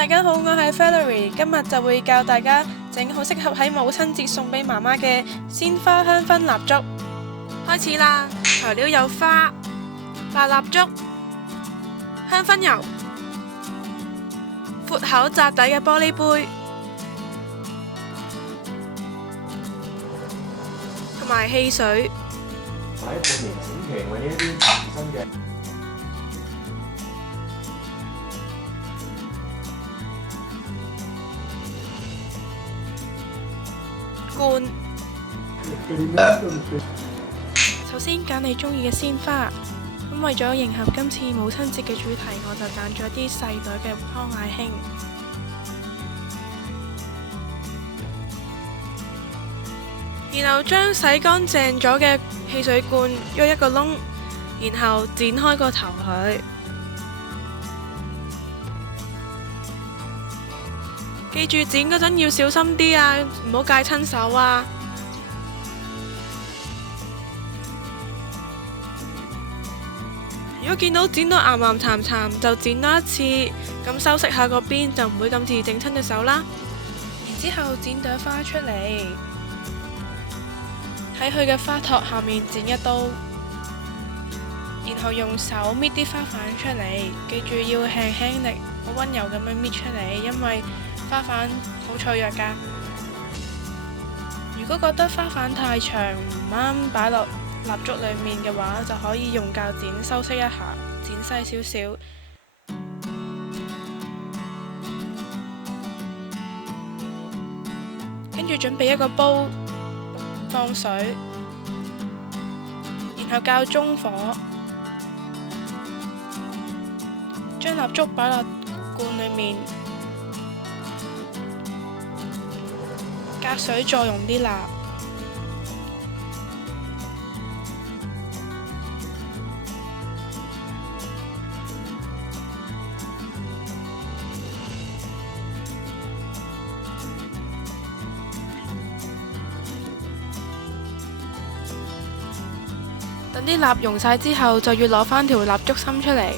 大家好，我係 Valerie， 今日就會教大家整好適合喺母親節送俾媽媽嘅鮮花香薰蠟燭。開始啦！材料有花、白蠟燭、香薰油、闊口窄底嘅玻璃杯，同埋汽水。喺半年展期為呢一啲全新嘅罐。首先揀你中意嘅鮮花，咁為咗迎合今次母親節嘅主題，我就揀咗啲細朵嘅康乃馨。然後將洗乾淨咗嘅汽水罐約一個窿，然後剪開個頭佢。記住剪嗰陣要小心啲啊，唔好戒親手啊！如果見到剪到岩岩巉巉，就剪多一次，咁修飾下個邊就唔會咁易整親隻手啦。然之後剪朵花出嚟，喺佢嘅花托下面剪一刀，然後用手搣啲花瓣出嚟，記住要輕輕力，好溫柔咁樣搣出嚟，因為花瓣好脆弱㗎。如果覺得花瓣太長唔啱擺落蠟燭裏面嘅話，就可以用鉸剪修飾一下，剪細少少。跟住準備一個煲，放水，然後較中火，將蠟燭擺落罐裏面，隔水再用啲蠟。等啲蠟溶晒之後，就要攞返條蠟燭芯出嚟。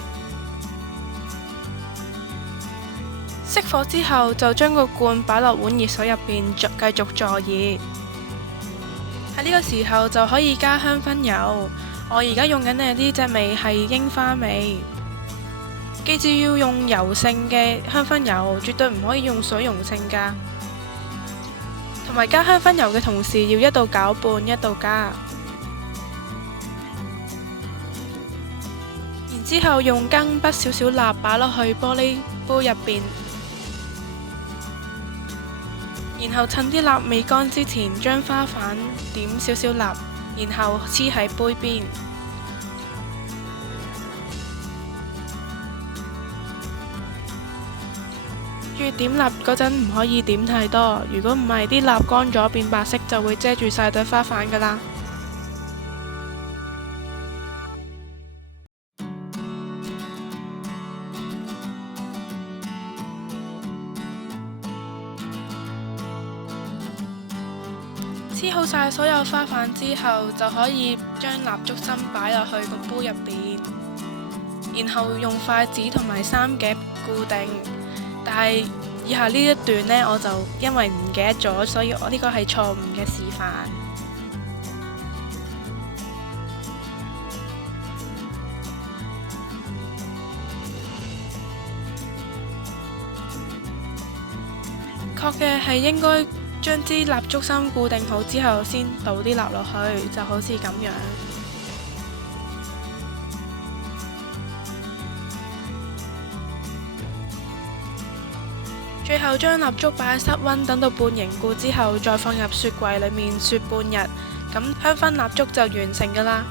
熄火之後，就將個罐擺落碗熱水入邊，繼續助熱。喺呢個時候就可以加香薰油。我而家用緊嘅呢隻味係櫻花味。記住要用油性嘅香薰油，絕對唔可以用水溶性㗎。同埋加香薰油嘅同時，要一度攪拌一度加。之後用羹筆少少蠟擺落去玻璃杯入邊，然後趁啲蠟未乾之前，將花瓣點少少蠟，然後黐喺杯邊。注意點蠟嗰陣唔可以點太多，如果唔係啲蠟乾咗變白色，就會遮住晒朵花瓣㗎喇。黐好晒所有花瓣之後，就可以將蠟燭芯擺落去個杯入邊，然後用筷子同埋三夾固定。但係以下呢一段呢，我就因為唔記得咗，所以我呢個係錯誤嘅示範。確嘅係應該將啲蠟燭芯固定好之後，先倒啲蠟落去，就好似咁樣。最後將蠟燭擺喺室溫，等到半凝固之後，再放入雪櫃裏面雪半日，咁香薰蠟燭就完成㗎啦。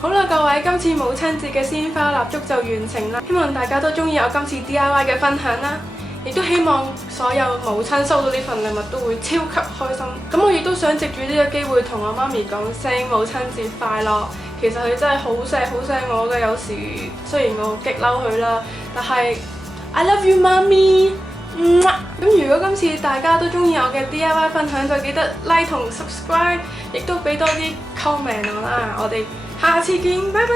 好啦，各位，今次母親節嘅鮮花蠟燭就完成啦，希望大家都中意我今次 DIY 嘅分享啦，亦都希望所有母親收到呢份禮物都會超級開心。咁我亦都想藉住呢個機會同我媽咪講聲母親節快樂。其實佢真係好錫我嘅，有時雖然我激嬲佢啦，但係 I love you 媽咪。咁如果今次大家都中意我嘅 DIY 分享，就記得 like 同 subscribe， 亦都俾多啲 comment 我啦。我哋下次見，拜拜。